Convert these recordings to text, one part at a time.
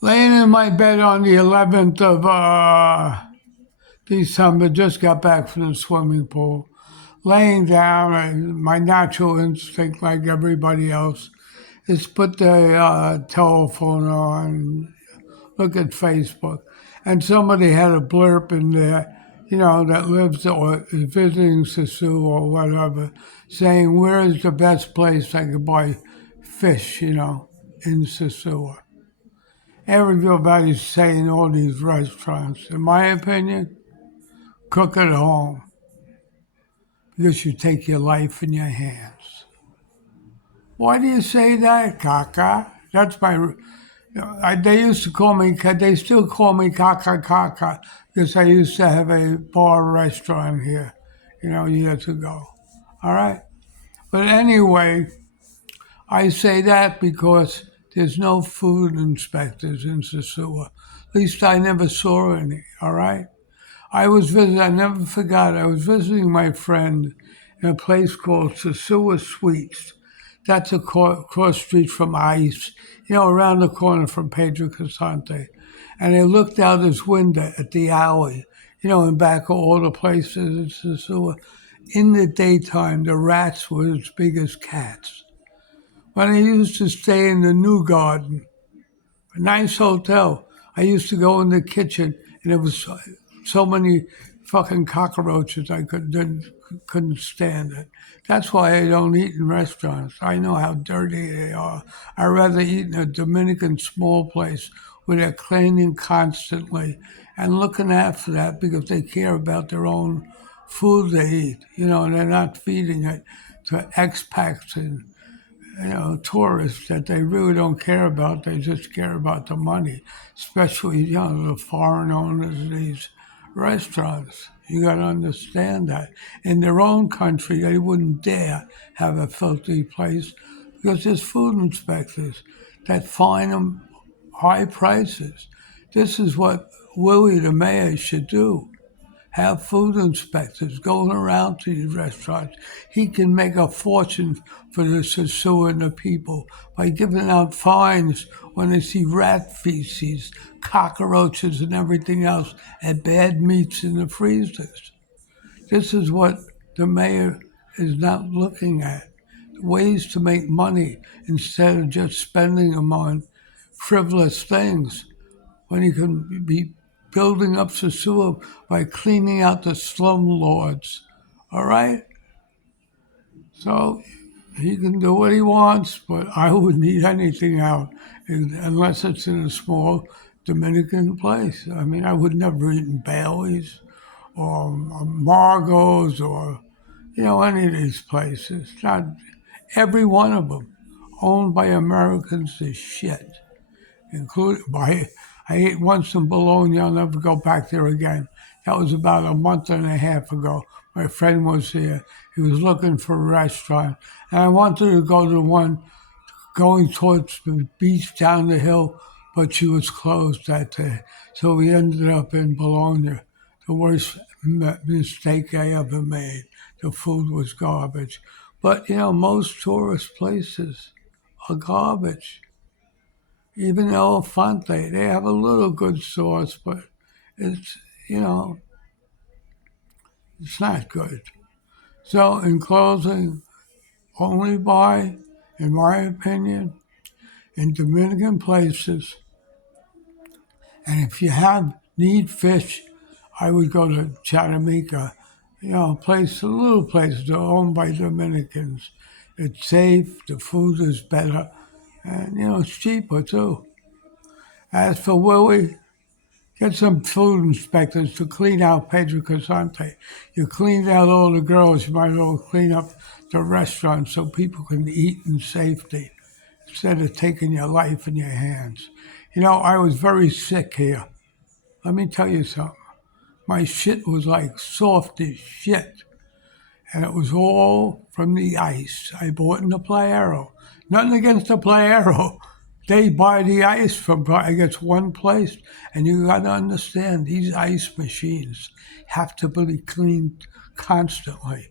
Laying in my bed on the 11th of December, just got back from the swimming pool. Laying down, and my natural instinct, like everybody else, is put the telephone on, look at Facebook. And somebody had a blurb in there, that lives or is visiting Sosua or whatever, saying, where is the best place I could buy fish, in Sosua. Everybody's saying all these restaurants. In my opinion, cook at home because you take your life in your hands. Why do you say that, Kaka? That's my. They used to call me. They still call me Kaka Kaka because I used to have a bar restaurant here, years ago. All right. But anyway, I say that because there's no food inspectors in Sosua. At least I never saw any. All right. I never forgot, I was visiting my friend in a place called Sosua Suites. That's across street from ICE, around the corner from Pedro Casante. And I looked out his window at the alley, in back of all the places in Sosua. In the daytime, the rats were as big as cats. When I used to stay in the New Garden, a nice hotel. I used to go in the kitchen, and there was so many fucking cockroaches couldn't stand it. That's why I don't eat in restaurants. I know how dirty they are. I'd rather eat in a Dominican small place where they're cleaning constantly and looking after that because they care about their own food they eat, and they're not feeding it to expats and tourists that they really don't care about. They just care about the money, especially, the foreign owners of these restaurants. You got to understand that. In their own country, they wouldn't dare have a filthy place because there's food inspectors that fine them high prices. This is what Willie the mayor should do, have food inspectors going around to these restaurants. He can make a fortune for the Sosua and the people by giving out fines when they see rat feces, cockroaches, and everything else, and bad meats in the freezers. This is what the mayor is not looking at. Ways to make money instead of just spending them on frivolous things when he can be building up Sosua by cleaning out the slumlords. All right? So he can do what he wants, but I wouldn't eat anything out unless it's in a small Dominican place. I mean, I would never eat in Bailey's or Margot's or, any of these places. Not every one of them owned by Americans is shit. Including by I ate once in Bologna. I'll never go back there again. That was about a month and a half ago. My friend was here. He was looking for a restaurant, and I wanted to go to one going towards the beach down the hill, but she was closed that day. So we ended up in Bologna. The worst mistake I ever made. The food was garbage. But, most tourist places are garbage. Even Elefante, they have a little good sauce, but it's, you know, it's not good. So, in closing, only buy, in my opinion, in Dominican places. And if you need fish, I would go to Chatamica, a little place owned by Dominicans. It's safe, the food is better, and, it's cheaper too. As for Willie, get some food inspectors to clean out Pedro Casante. You cleaned out all the girls, you might as well clean up the restaurant so people can eat in safety instead of taking your life in your hands. I was very sick here. Let me tell you something. My shit was like soft as shit. And it was all from the ice I bought in the Playero. Nothing against the Playero. They buy the ice from, I guess, one place. And you got to understand, these ice machines have to be cleaned constantly.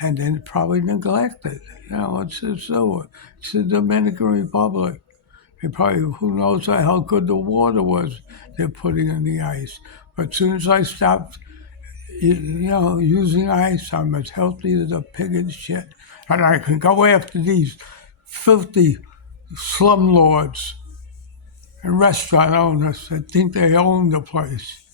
And then probably neglected. It's the Dominican Republic. They probably, who knows how good the water was they're putting in the ice. But as soon as I stopped, using ice, I'm as healthy as a pig in shit. And I can go after these filthy slumlords and restaurant owners that think they own the place.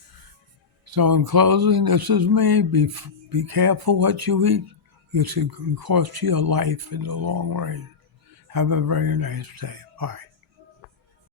So in closing, this is me. Be careful what you eat. It can cost you your life in the long run. Have a very nice day. Bye.